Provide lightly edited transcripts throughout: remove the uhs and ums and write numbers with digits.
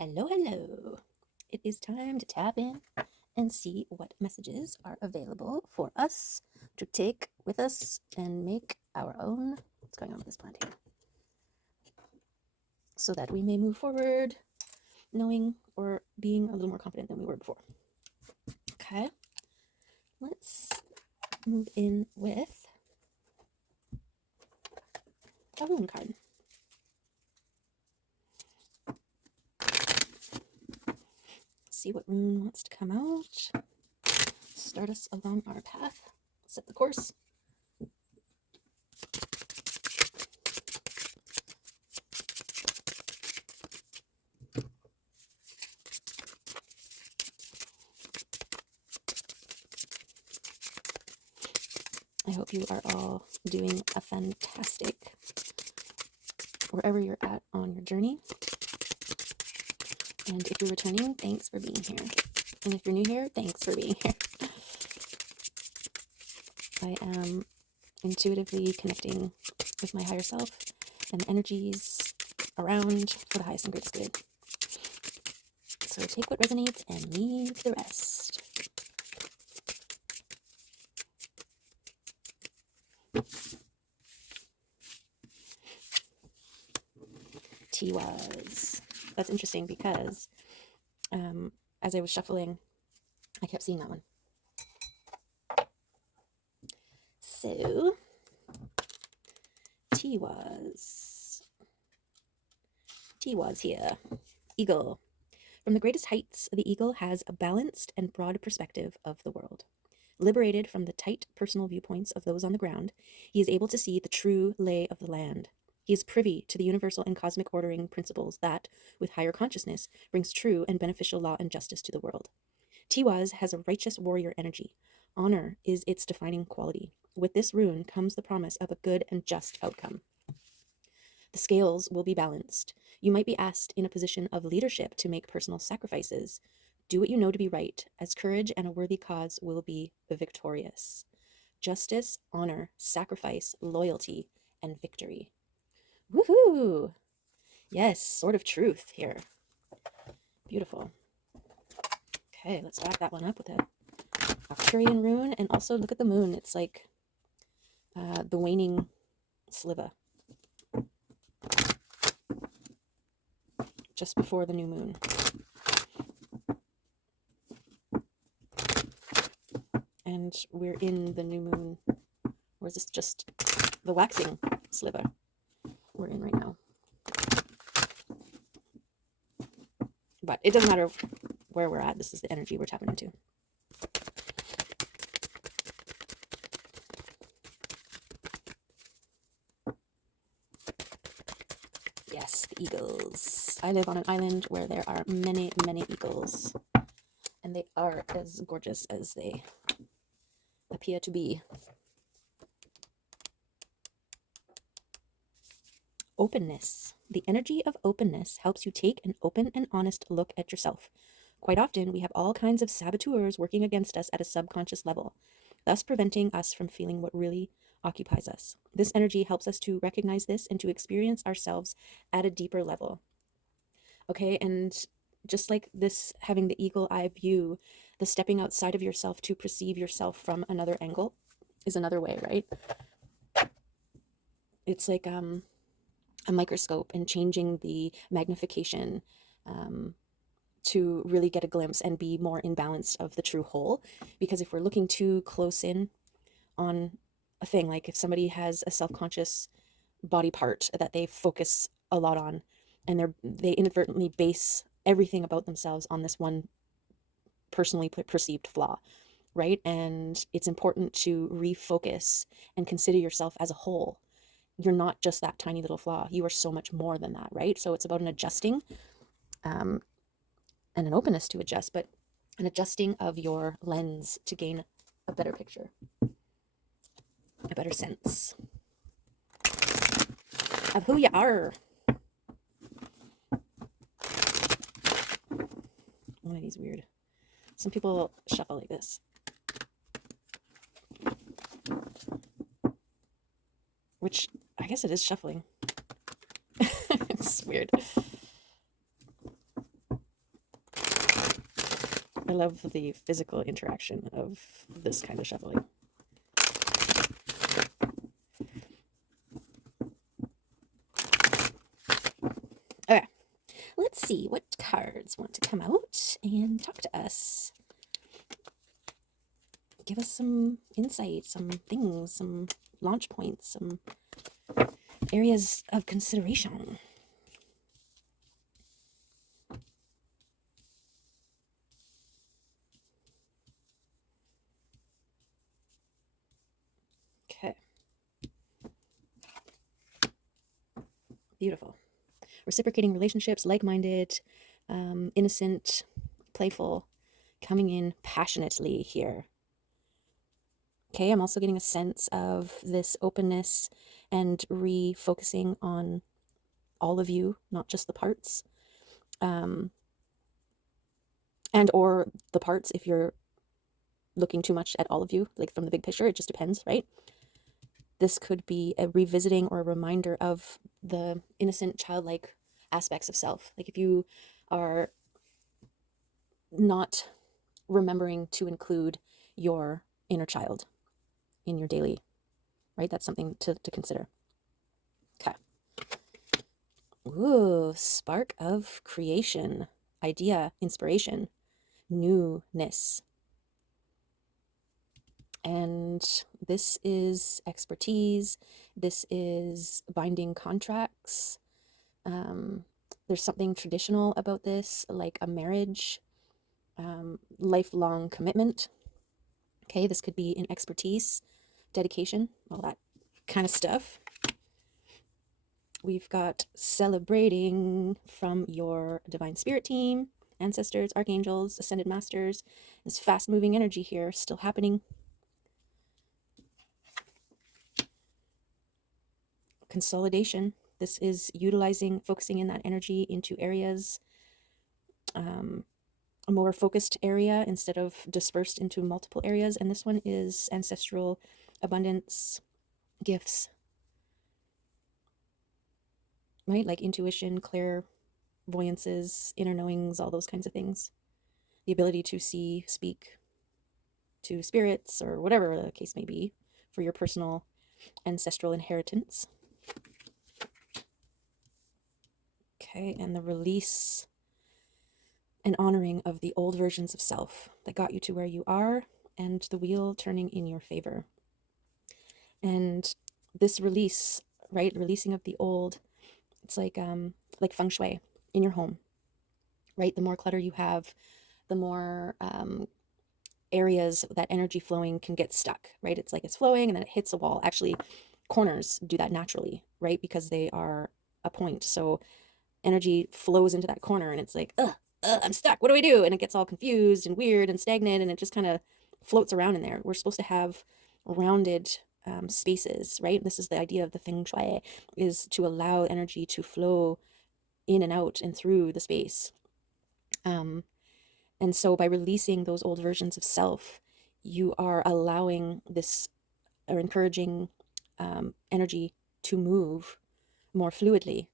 Hello, hello. It is time to tap in and see what messages are available for us to take with us and make our own. What's going on with this plant here? So that we may move forward knowing or being a little more confident than we were before. Okay, let's move in with a rune card. See what rune wants to come out. Start us along our path. Set the course. I hope you are all doing a fantastic wherever you're at on your journey. And if you're returning, thanks for being here. And if you're new here, thanks for being here. I am intuitively connecting with my higher self and the energies around for the highest and greatest good. So take what resonates and leave the rest. Tiwas. That's interesting because as I was shuffling, I kept seeing that one. So, Tiwas here. Eagle. From the greatest heights, the eagle has a balanced and broad perspective of the world. Liberated from the tight personal viewpoints of those on the ground, he is able to see the true lay of the land. He is privy to the universal and cosmic ordering principles that, with higher consciousness, brings true and beneficial law and justice to the world. Tiwaz has a righteous warrior energy. Honor is its defining quality. With this rune comes the promise of a good and just outcome. The scales will be balanced. You might be asked in a position of leadership to make personal sacrifices. Do what you know to be right, as courage and a worthy cause will be victorious. Justice, honor, sacrifice, loyalty, and victory. Woohoo! Yes, sword of truth here. Beautiful. Okay, let's back that one up with a Arcturian rune, and also look at the moon. It's like the waning sliver. Just before the new moon. And we're in the new moon. Or is this just the waxing sliver we're in right now? But it doesn't matter where we're at. This is the energy we're tapping into. Yes, the eagles. I live on an island where there are many, many eagles. And they are as gorgeous as they appear to be. Openness. The energy of openness helps you take an open and honest look at yourself. Quite often, we have all kinds of saboteurs working against us at a subconscious level, thus preventing us from feeling what really occupies us. This energy helps us to recognize this and to experience ourselves at a deeper level. Okay, and just like this, having the eagle eye view, the stepping outside of yourself to perceive yourself from another angle is another way, right? It's like a microscope and changing the magnification to really get a glimpse and be more in balance of the true whole. Because if we're looking too close in on a thing, like if somebody has a self-conscious body part that they focus a lot on, and they inadvertently base everything about themselves on this one personally perceived flaw, right? And it's important to refocus and consider yourself as a whole. You're not just that tiny little flaw. You are so much more than that, right? So it's about an adjusting and an openness to adjust, but an adjusting of your lens to gain a better picture, a better sense of who you are. One of these weird. Some people shuffle like this. Which I guess it is shuffling. It's weird. I love the physical interaction of this kind of shuffling. Okay, let's see what cards want to come out and talk to us. Give us some insight, some things, some launch points, some areas of consideration. Okay. Beautiful. Reciprocating relationships, like-minded, innocent, playful, coming in passionately here. Okay, I'm also getting a sense of this openness and refocusing on all of you, not just the parts, and or the parts if you're looking too much at all of you, like from the big picture. It just depends, right? This could be a revisiting or a reminder of the innocent, childlike aspects of self. Like if you are not remembering to include your inner child in your daily, right? That's something to consider. Okay. Ooh, spark of creation, idea, inspiration, newness. And this is expertise. This is binding contracts. There's something traditional about this, like a marriage, lifelong commitment. Okay, this could be in expertise, dedication, all that kind of stuff. We've got celebrating from your divine spirit team, ancestors, archangels, ascended masters. This fast moving energy here still happening. Consolidation. This is utilizing, focusing in that energy into areas, a more focused area instead of dispersed into multiple areas. And this one is ancestral abundance, gifts, right? Like intuition, clairvoyances, inner knowings, all those kinds of things. The ability to see, speak to spirits or whatever the case may be for your personal ancestral inheritance. Okay, and the release and honoring of the old versions of self that got you to where you are, and the wheel turning in your favor. And this release, right, releasing of the old, it's like feng shui in your home, right? The more clutter you have, the more areas that energy flowing can get stuck, right? It's like it's flowing and then it hits a wall. Actually, corners do that naturally, right? Because they are a point. So energy flows into that corner and it's like, I'm stuck. What do I do? And it gets all confused and weird and stagnant and it just kind of floats around in there. We're supposed to have rounded spaces, right? This is the idea of the feng shui, is to allow energy to flow in and out and through the space. And so by releasing those old versions of self, you are allowing this or encouraging energy to move more fluidly,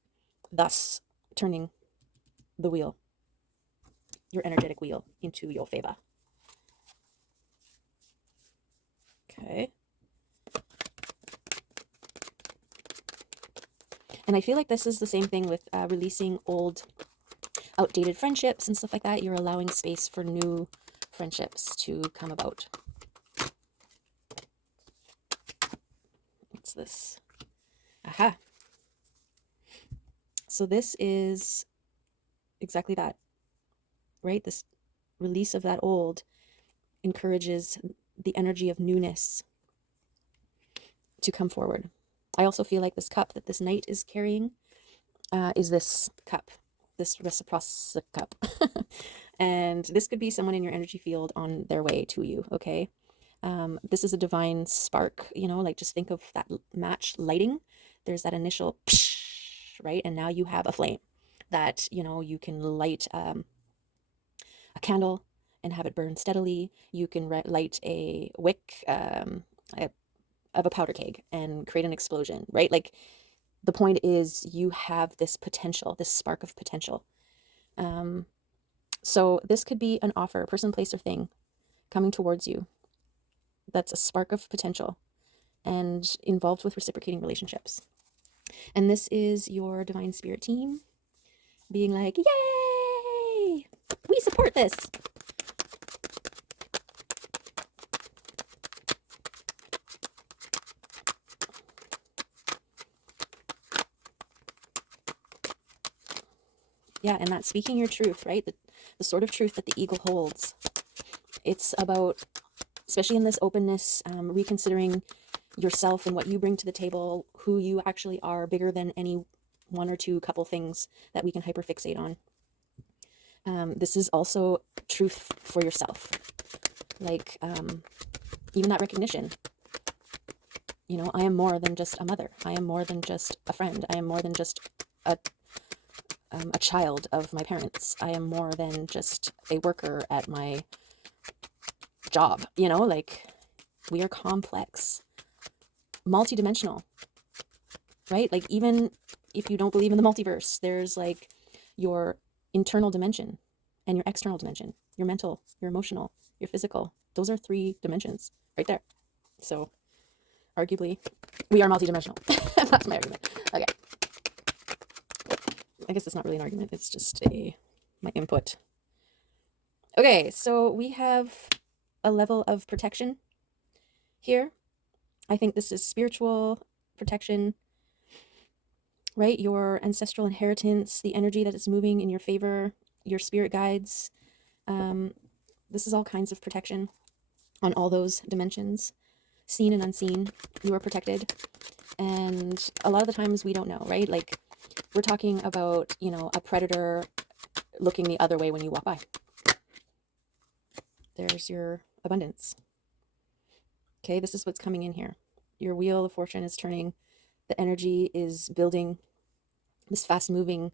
thus turning the wheel, your energetic wheel, into your favor. Okay. And I feel like this is the same thing with releasing old, outdated friendships and stuff like that. You're allowing space for new friendships to come about. What's this? Aha. So this is exactly that, right? This release of that old encourages the energy of newness to come forward. I also feel like this cup that this knight is carrying is this cup, this reciprocity cup. And this could be someone in your energy field on their way to you, okay? This is a divine spark, you know, like just think of that match lighting. There's that initial psh, right? And now you have a flame that, you know, you can light a candle and have it burn steadily. You can light a wick of a powder keg and create an explosion, right? Like the point is you have this potential, this spark of potential. So this could be an offer, person, place, or thing coming towards you that's a spark of potential and involved with reciprocating relationships. And this is your divine spirit team being like, yay, we support this. Yeah, and that's speaking your truth, right? The sort of truth that the eagle holds. It's about, especially in this openness, reconsidering yourself and what you bring to the table, who you actually are, bigger than any one or two couple things that we can hyperfixate on. This is also truth for yourself. Like, even that recognition. You know, I am more than just a mother. I am more than just a friend. I am more than just a child of my parents. I am more than just a worker at my job. You know, like, we are complex, multidimensional, right? Like, even if you don't believe in the multiverse, there's like your internal dimension and your external dimension, your mental, your emotional, your physical. Those are 3 dimensions right there. So arguably, we are multidimensional. That's my argument. Okay. I guess it's not really an argument. It's just my input. Okay, so we have a level of protection here. I think this is spiritual protection, right? Your ancestral inheritance, the energy that is moving in your favor, your spirit guides. This is all kinds of protection on all those dimensions. Seen and unseen, you are protected. And a lot of the times we don't know, right? Like, we're talking about, you know, a predator looking the other way when you walk by. There's your abundance. Okay, this is what's coming in here. Your wheel of fortune is turning. The energy is building. This fast moving.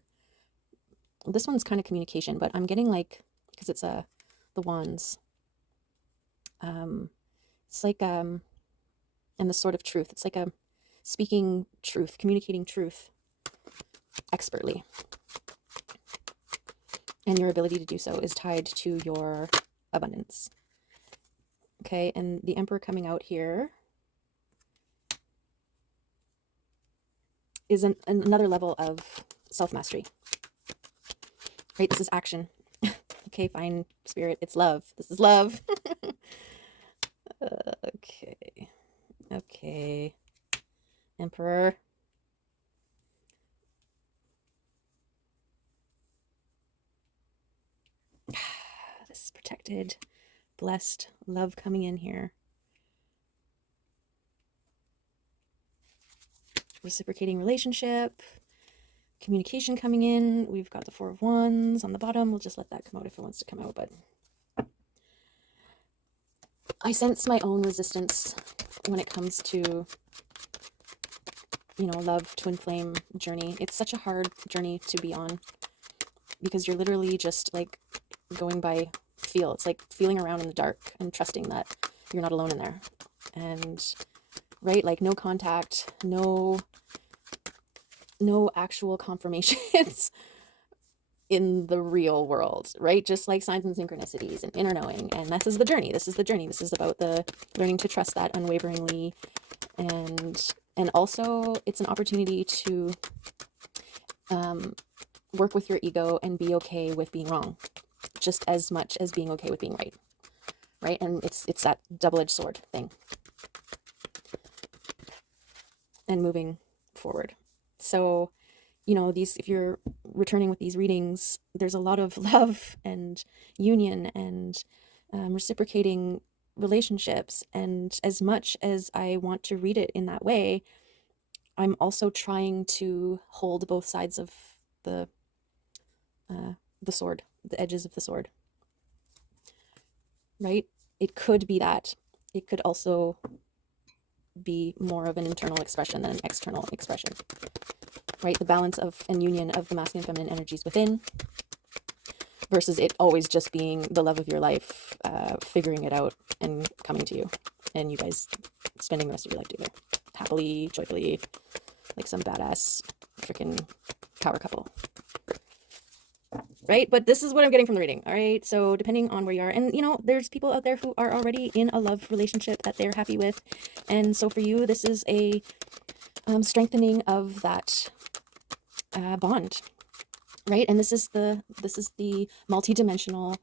This one's kind of communication, but I'm getting like, because it's the wands. It's like and the sword of truth. It's like a speaking truth, communicating truth expertly. And your ability to do so is tied to your abundance. Okay, and the Emperor coming out here is another level of self-mastery. Right, this is action. Okay, fine, Spirit, it's love. This is love. Okay. Emperor. This is protected, blessed, love coming in here. Reciprocating relationship, communication coming in. We've got the 4 of Wands on the bottom. We'll just let that come out if it wants to come out, but I sense my own resistance when it comes to, you know, love, twin flame journey. It's such a hard journey to be on because you're literally just like going by feel. It's like feeling around in the dark and trusting that you're not alone in there. And right, like no contact, no actual confirmations in the real world, right? Just like signs and synchronicities and inner knowing. And this is the journey. This is the journey. This is about the learning to trust that unwaveringly. And also it's an opportunity to work with your ego and be okay with being wrong, just as much as being okay with being right. Right? And it's that double-edged sword thing. And moving forward. So, you know, these, if you're returning with these readings, there's a lot of love and union and reciprocating relationships. And as much as I want to read it in that way, I'm also trying to hold both sides of the sword, the edges of the sword. Right? It could be that. It could also be more of an internal expression than an external expression. Right? The balance of and union of the masculine and feminine energies within versus it always just being the love of your life, figuring it out and coming to you. And you guys spending the rest of your life together. Happily, joyfully, like some badass freaking power couple. right? But this is what I'm getting from the reading, all right? So depending on where you are, and you know, there's people out there who are already in a love relationship that they're happy with. And so for you, this is a strengthening of that bond, right? And this is the multidimensional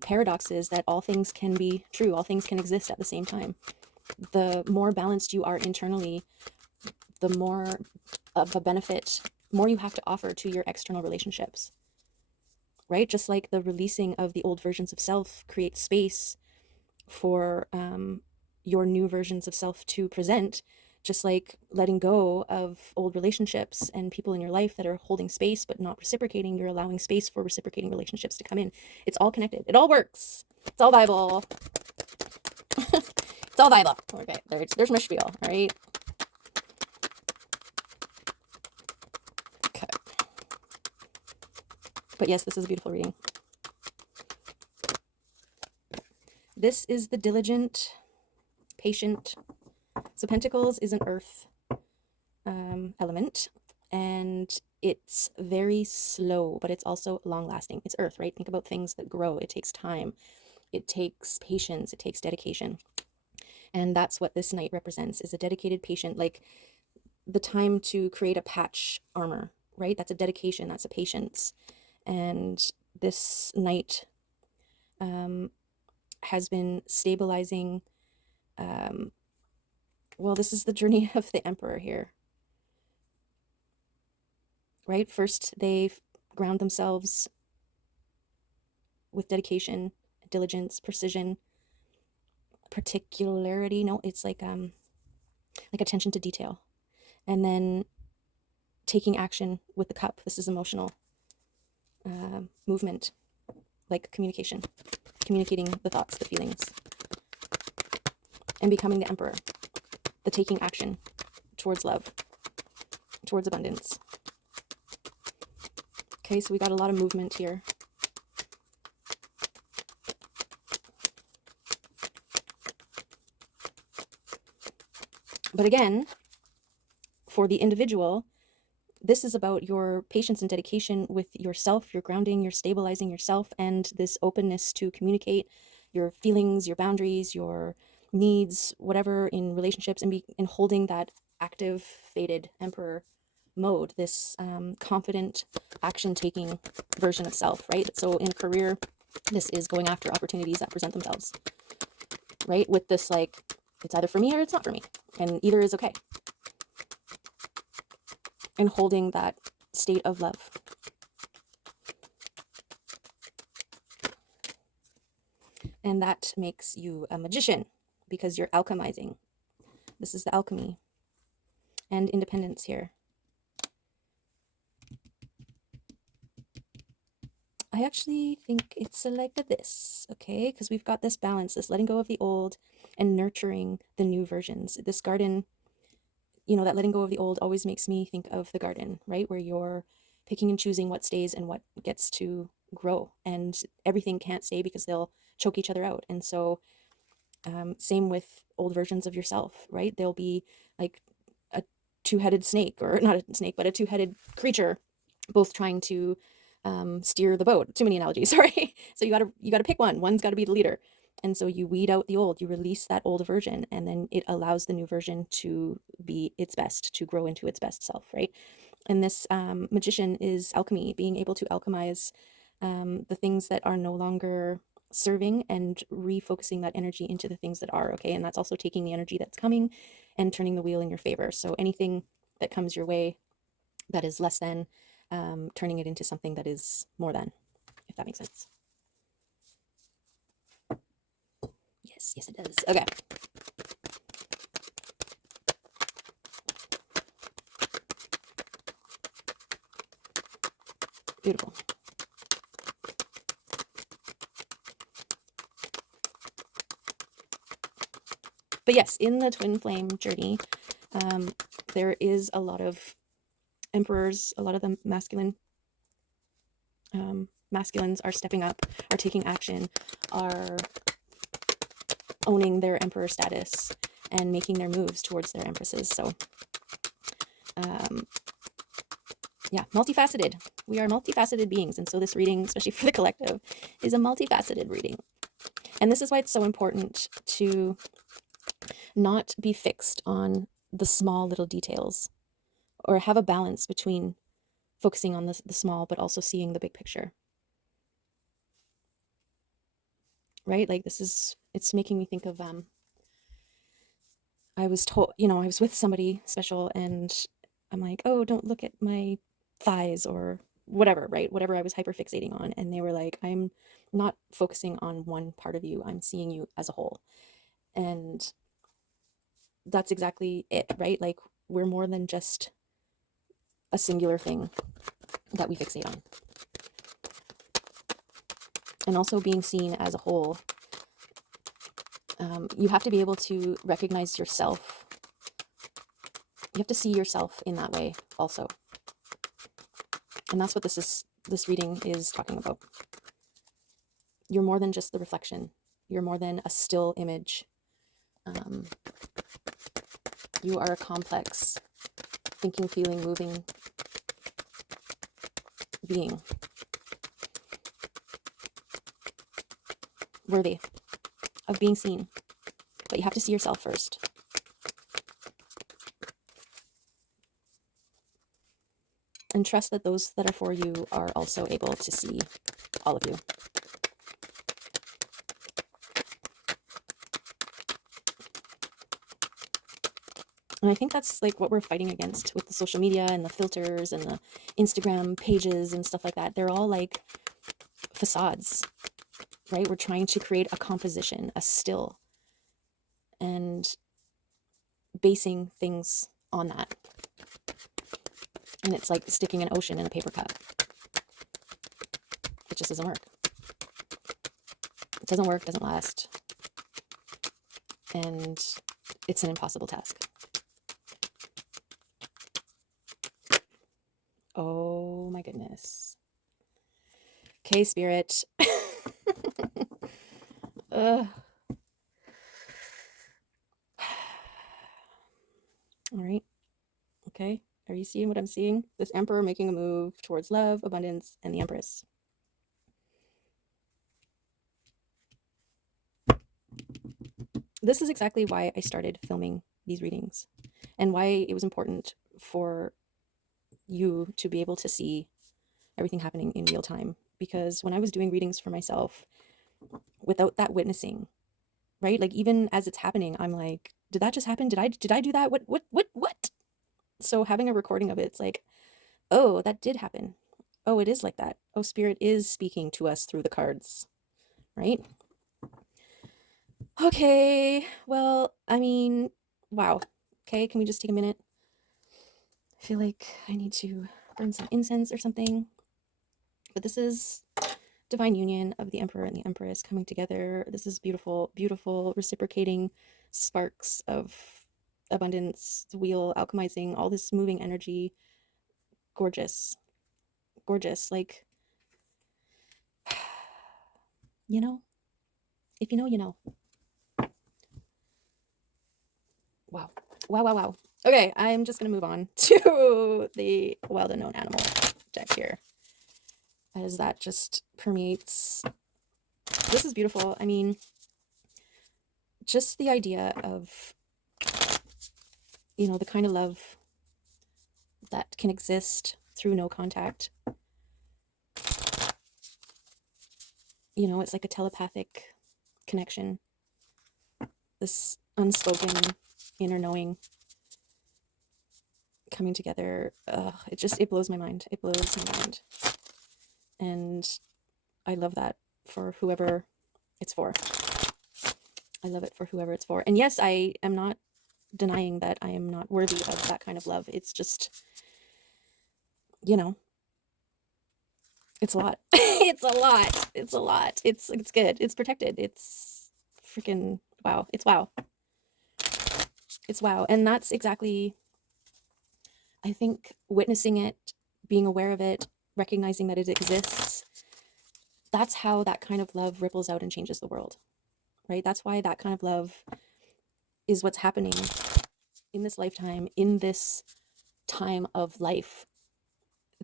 paradoxes that all things can be true, all things can exist at the same time. The more balanced you are internally, the more of a benefit, more you have to offer to your external relationships, right? Just like the releasing of the old versions of self creates space for your new versions of self to present, just like letting go of old relationships and people in your life that are holding space but not reciprocating, you're allowing space for reciprocating relationships to come in. It's all connected. It all works. It's all Bible. It's all Bible. Okay, there's my spiel, all right? Okay. But yes, this is a beautiful reading. This is the diligent, patient. So Pentacles is an earth element, and it's very slow, but it's also long lasting. It's earth, right? Think about things that grow. It takes time. It takes patience. It takes dedication. And that's what this knight represents, is a dedicated patient, like the time to create a patch armor, right? That's a dedication. That's a patience. And this knight has been stabilizing. Well, this is the journey of the emperor here, right? First, they ground themselves with dedication, diligence, precision, particularity. No, it's like attention to detail. And then taking action with the cup. This is emotional movement, like communication, communicating the thoughts, the feelings, and becoming the emperor, the taking action towards love, towards abundance. Okay, so we got a lot of movement here. But again, for the individual, this is about your patience and dedication with yourself, your grounding, your stabilizing yourself, and this openness to communicate your feelings, your boundaries, your needs, whatever, in relationships, and in holding that active, fated emperor mode, this confident, action-taking version of self, right? So in career, this is going after opportunities that present themselves, right? With this, like, it's either for me or it's not for me, and either is okay. And holding that state of love. And that makes you a magician, because you're alchemizing. This is the alchemy and independence here. I actually think it's like this, okay? Because we've got this balance, this letting go of the old and nurturing the new versions. This garden, you know, that letting go of the old always makes me think of the garden, right? Where you're picking and choosing what stays and what gets to grow. And everything can't stay because they'll choke each other out. And so same with old versions of yourself, right? They'll be like a two-headed snake, or not a snake, but a two-headed creature, both trying to steer the boat. Too many analogies, sorry. So you gotta pick one. One's got to be the leader. And so you weed out the old, you release that old version, and then it allows the new version to be its best, to grow into its best self, right? And this magician is alchemy, being able to alchemize the things that are no longer serving and refocusing that energy into the things that are, okay? And that's also taking the energy that's coming and turning the wheel in your favor. So anything that comes your way that is less than, turning it into something that is more than, if that makes sense. Yes, it does. Okay. Beautiful. But yes, in the twin flame journey, there is a lot of emperors, a lot of the masculines are stepping up, are taking action, are owning their emperor status and making their moves towards their empresses. So Yeah, multifaceted. We are multifaceted beings. And so this reading, especially for the collective, is a multifaceted reading. And this is why it's so important to not be fixed on the small little details, or have a balance between focusing on the small, but also seeing the big picture. Right? Like it's making me think of, I was told, I was with somebody special and I'm like, oh, don't look at my thighs or whatever, right? Whatever I was hyperfixating on. And they were like, I'm not focusing on one part of you. I'm seeing you as a whole. And that's exactly it, right? Like we're more than just a singular thing that we fixate on. And also being seen as a whole, you have to be able to recognize yourself. You have to see yourself in that way also. And that's what this reading is talking about. You're more than just the reflection. You're more than a still image. You are a complex, thinking, feeling, moving being. Worthy of being seen. But you have to see yourself first. And trust that those that are for you are also able to see all of you. And I think that's like what we're fighting against with the social media and the filters and the Instagram pages and stuff like that. They're all like facades, right? We're trying to create a composition, a still, and basing things on that. And it's like sticking an ocean in a paper cup. It just doesn't work. It doesn't work, doesn't last. And it's an impossible task. Oh my goodness. Okay, Spirit. Ugh. All right. Okay. Are you seeing what I'm seeing? This Emperor making a move towards love, abundance, and the Empress. This is exactly why I started filming these readings and why it was important for you to be able to see everything happening in real time. Because when I was doing readings for myself, without that witnessing, right? Like even as it's happening, I'm like, did that just happen? Did I do that? What? So having a recording of it, it's like, oh, that did happen. Oh, it is like that. Oh, Spirit is speaking to us through the cards, right? Okay, well, I mean, wow. Okay, can we just take a minute? I feel like I need to burn some incense or something. But this is divine union of the Emperor and the Empress coming together. This is beautiful, beautiful, reciprocating sparks of abundance, the wheel alchemizing, all this moving energy. Gorgeous, gorgeous. Like, you know, if you know, you know. Wow. Wow, wow, wow. Okay, I'm just going to move on to the wild unknown animal deck here, as that just permeates. This is beautiful. I mean, just the idea of, the kind of love that can exist through no contact. It's like a telepathic connection, this unspoken inner knowing coming together. It blows my mind. It blows my mind. And I love that for whoever it's for. I love it for whoever it's for. And yes, I am not denying that I am not worthy of that kind of love. It's just, it's a lot. It's a lot. It's a lot. It's good. It's protected. It's freaking wow. It's wow. It's wow. And that's exactly, I think, witnessing it, being aware of it, recognizing that it exists. That's how that kind of love ripples out and changes the world, right? That's why that kind of love is what's happening in this lifetime, in this time of life.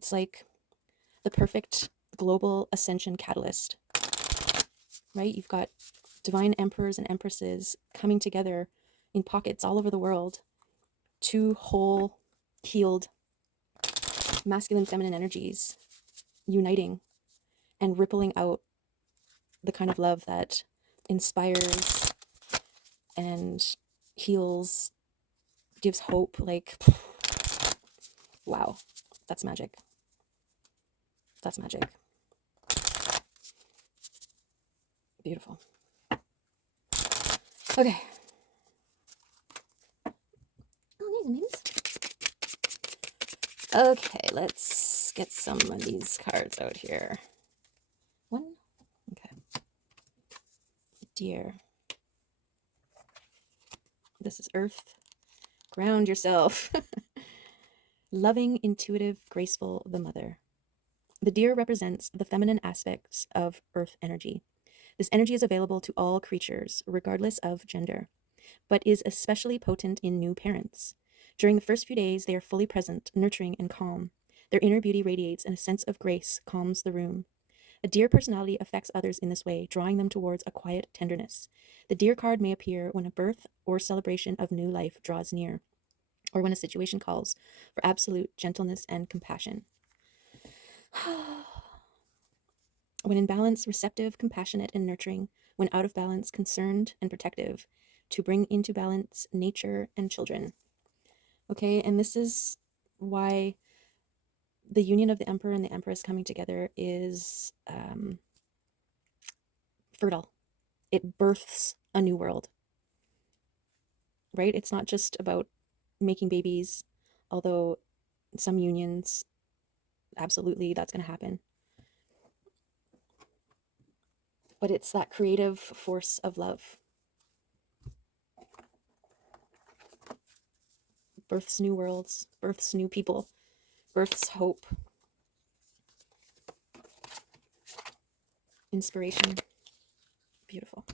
It's like the perfect global ascension catalyst, right? You've got divine emperors and empresses coming together in pockets all over the world, two whole, healed, masculine, feminine energies uniting and rippling out the kind of love that inspires and heals, gives hope. Like, wow, that's magic. That's magic. Beautiful. Okay. Oh, names. Okay, let's get some of these cards out here. One. Okay. Dear. This is Earth. Ground yourself. Loving, intuitive, graceful, the mother. The deer represents the feminine aspects of Earth energy. This energy is available to all creatures, regardless of gender, but is especially potent in new parents. During the first few days, they are fully present, nurturing, and calm. Their inner beauty radiates, and a sense of grace calms the room. A deer personality affects others in this way, drawing them towards a quiet tenderness. The deer card may appear when a birth or celebration of new life draws near, or when a situation calls for absolute gentleness and compassion. When in balance, receptive, compassionate, and nurturing. When out of balance, concerned and protective. To bring into balance nature and children. Okay, and this is why the union of the Emperor and the Empress coming together is fertile. It births a new world, right? It's not just about making babies, although some unions, absolutely, that's going to happen. But it's that creative force of love. Births new worlds, births new people, births hope, inspiration. Beautiful.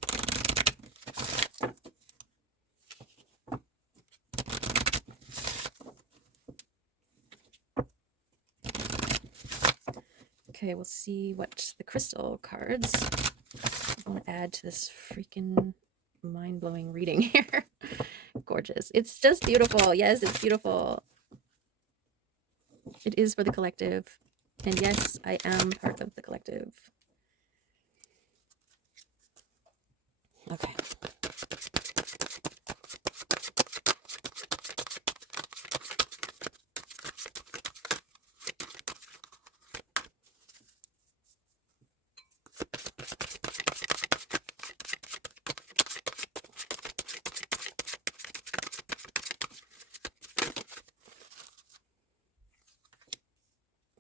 Okay, we'll see what the crystal cards I want to add to this freaking mind-blowing reading here. Gorgeous. It's just beautiful. Yes, it's beautiful. It is for the collective. And yes, I am part of the collective. Okay.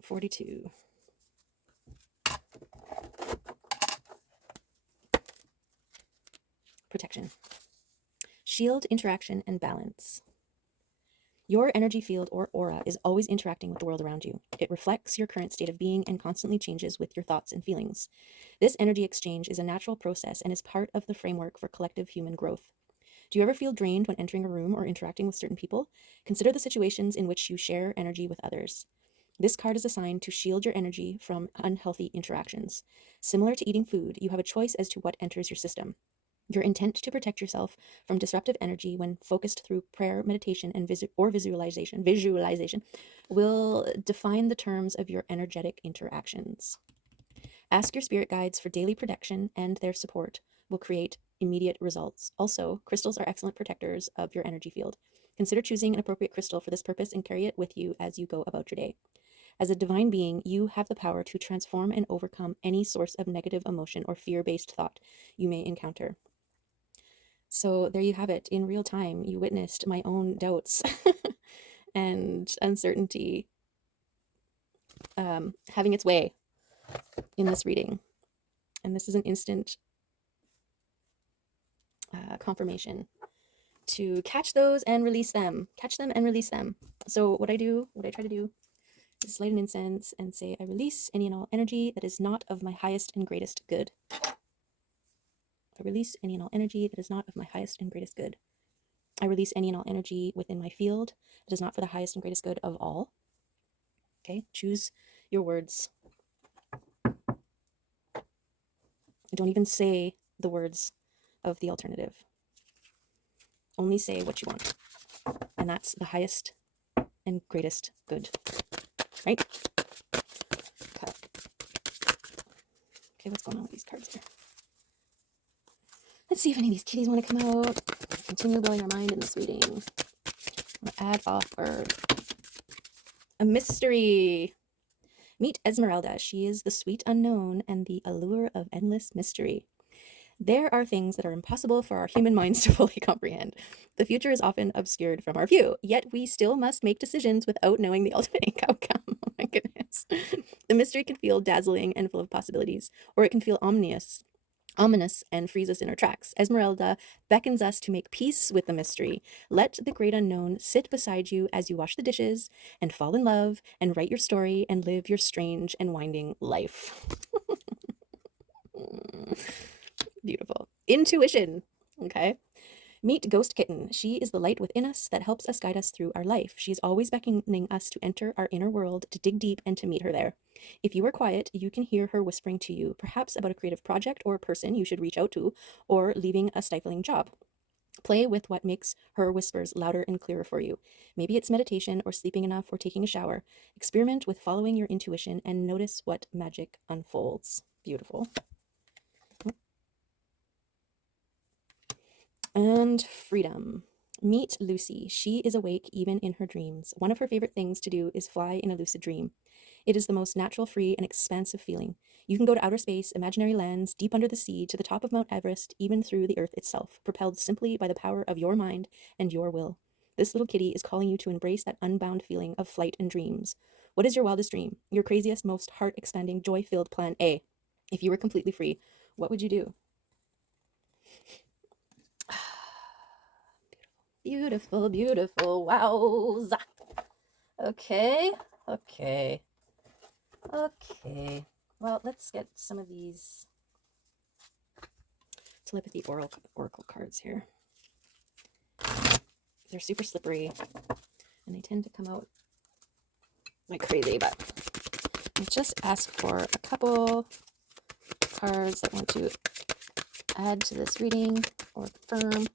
$42. Protection. Shield, interaction, and balance. Your energy field or aura is always interacting with the world around you. It reflects your current state of being and constantly changes with your thoughts and feelings. This energy exchange is a natural process and is part of the framework for collective human growth. Do you ever feel drained when entering a room or interacting with certain people? Consider the situations in which you share energy with others. This card is assigned to shield your energy from unhealthy interactions. Similar to eating food, you have a choice as to what enters your system. Your intent to protect yourself from disruptive energy when focused through prayer, meditation, and visualization will define the terms of your energetic interactions. Ask your spirit guides for daily protection, and their support will create immediate results. Also, crystals are excellent protectors of your energy field. Consider choosing an appropriate crystal for this purpose and carry it with you as you go about your day. As a divine being, you have the power to transform and overcome any source of negative emotion or fear-based thought you may encounter. So there you have it. In real time, you witnessed my own doubts and uncertainty having its way in this reading. And this is an instant confirmation to catch those and release them. Catch them and release them. So what I try to do is light an incense and say, I release any and all energy that is not of my highest and greatest good. I release any and all energy that is not of my highest and greatest good. I release any and all energy within my field that is not for the highest and greatest good of all. Okay, choose your words. Don't even say the words of the alternative. Only say what you want. And that's the highest and greatest good. Right? Cut. Okay, what's going on with these cards here? Let's see if any of these kitties want to come out. Continue blowing our mind in this reading. We'll add offer. A mystery. Meet Esmeralda. She is the sweet unknown and the allure of endless mystery. There are things that are impossible for our human minds to fully comprehend. The future is often obscured from our view, yet we still must make decisions without knowing the ultimate outcome. Oh my goodness. The mystery can feel dazzling and full of possibilities, or it can feel ominous and freeze us in our tracks. Esmeralda beckons us to make peace with the mystery. Let the great unknown sit beside you as you wash the dishes and fall in love and write your story and live your strange and winding life. Beautiful. Intuition. Okay. Meet Ghost Kitten. She is the light within us that helps us guide us through our life. She is always beckoning us to enter our inner world, to dig deep, and to meet her there. If you are quiet, you can hear her whispering to you, perhaps about a creative project or a person you should reach out to, or leaving a stifling job. Play with what makes her whispers louder and clearer for you. Maybe it's meditation or sleeping enough or taking a shower. Experiment with following your intuition and notice what magic unfolds. Beautiful. And freedom. Meet Lucy. She is awake even in her dreams. One of her favorite things to do is fly in a lucid dream. It is the most natural, free, and expansive feeling. You can go to outer space, imaginary lands, deep under the sea, to the top of Mount Everest, even through the earth itself, propelled simply by the power of your mind and your will. This little kitty is calling you to embrace that unbound feeling of flight and dreams. What is your wildest dream? Your craziest, most heart-expanding, joy-filled plan A? If you were completely free, what would you do? Beautiful, beautiful. Wowza. Okay, okay, okay. Well, let's get some of these telepathy oracle cards here. They're super slippery, and they tend to come out like crazy, but I just ask for a couple cards that want to add to this reading or confirm.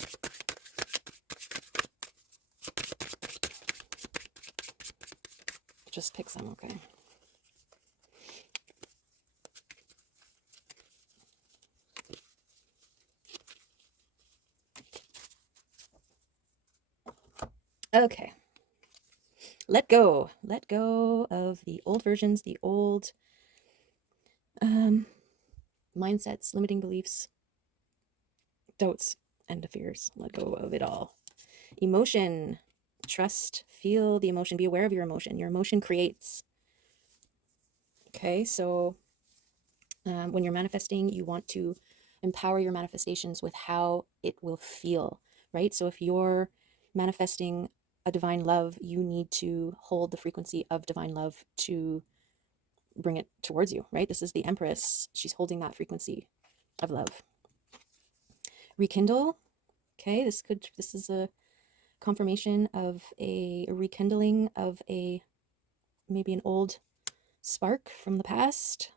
Just pick some, okay? Okay. Let go. Let go of the old versions, the old mindsets, limiting beliefs, doubts, and fears. Let go of it all. Emotion. Trust. Feel the emotion. Be aware of your emotion. Your emotion creates. Okay, so when you're manifesting, you want to empower your manifestations with how it will feel, right? So if you're manifesting a divine love, you need to hold the frequency of divine love to bring it towards you, right? This is the Empress. She's holding that frequency of love. Rekindle. Okay, this is a confirmation of a rekindling of maybe an old spark from the past.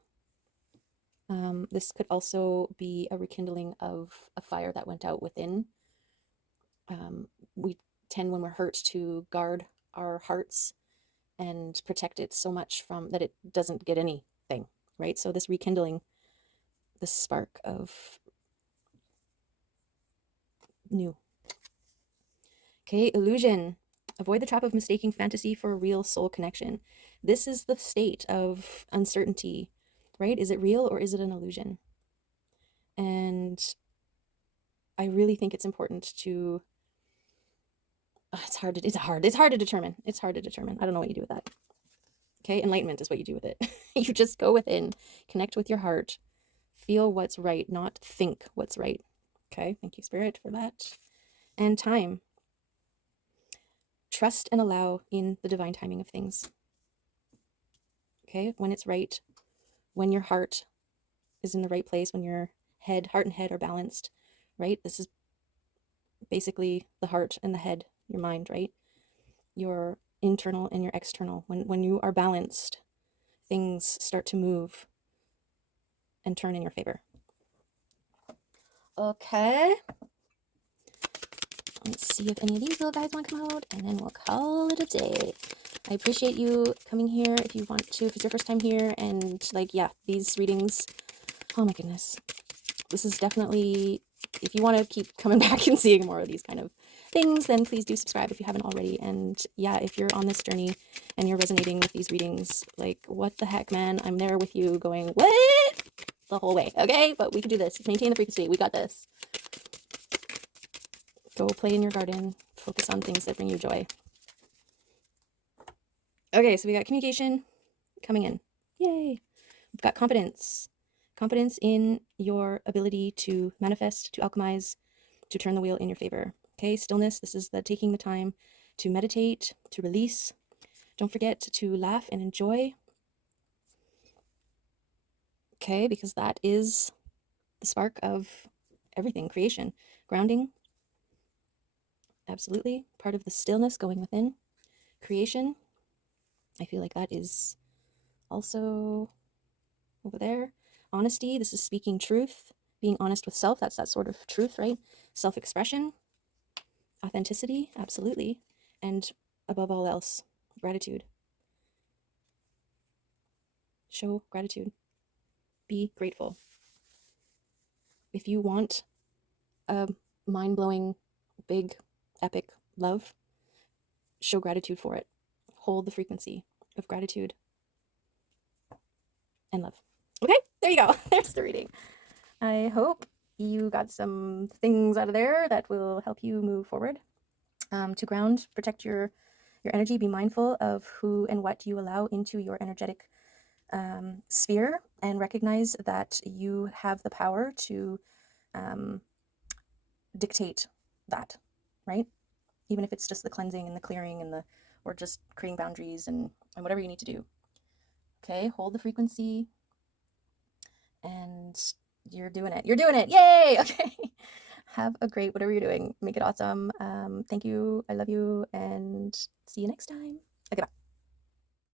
This could also be a rekindling of a fire that went out within. We tend, when we're hurt, to guard our hearts and protect it so much from that it doesn't get anything, right? So this rekindling, this spark of new. Okay, illusion. Avoid the trap of mistaking fantasy for a real soul connection. This is the state of uncertainty, right? Is it real or is it an illusion? And I really think it's important to it's hard to determine. It's hard to determine. I don't know what you do with that. Okay, enlightenment is what you do with it. You just go within, connect with your heart, feel what's right, not think what's right. Okay, thank you, Spirit, for that. And time. Trust and allow in the divine timing of things. Okay, when it's right, when your heart is in the right place, when your heart and head are balanced, right? This is basically the heart and the head, your mind, right? Your internal and your external. When you are balanced, things start to move and turn in your favor. Okay. Let's see if any of these little guys want to come out, and then we'll call it a day. I appreciate you coming here if you want to, if it's your first time here, and like, yeah, these readings, oh my goodness. This is definitely, if you want to keep coming back and seeing more of these kind of things, then please do subscribe if you haven't already. And yeah, if you're on this journey and you're resonating with these readings, like, what the heck, man, I'm there with you going, what? The whole way, okay? But we can do this. Maintain the frequency. We got this. Go play in your garden. Focus on things that bring you joy. Okay, so we got communication coming in. Yay. We've got confidence. Confidence in your ability to manifest, to alchemize, to turn the wheel in your favor. Okay, stillness. This is the taking the time to meditate, to release. Don't forget to laugh and enjoy. Okay, because that is the spark of everything, creation. Grounding. Absolutely. Part of the stillness going within. Creation. I feel like that is also over there. Honesty. This is speaking truth. Being honest with self. That's that sort of truth, right? Self-expression. Authenticity. Absolutely. And above all else, gratitude. Show gratitude. Be grateful. If you want a mind-blowing, big, epic love, show gratitude for it. Hold the frequency of gratitude and love. Okay, there you go. There's the reading. I hope you got some things out of there that will help you move forward. To ground, protect your energy, be mindful of who and what you allow into your energetic sphere, and recognize that you have the power to dictate that, right? Even if it's just the cleansing and the clearing and or just creating boundaries and whatever you need to do. Okay, hold the frequency, and you're doing it. You're doing it. Yay! Okay. Have a great whatever you're doing. Make it awesome. Thank you. I love you, and see you next time. Okay, bye.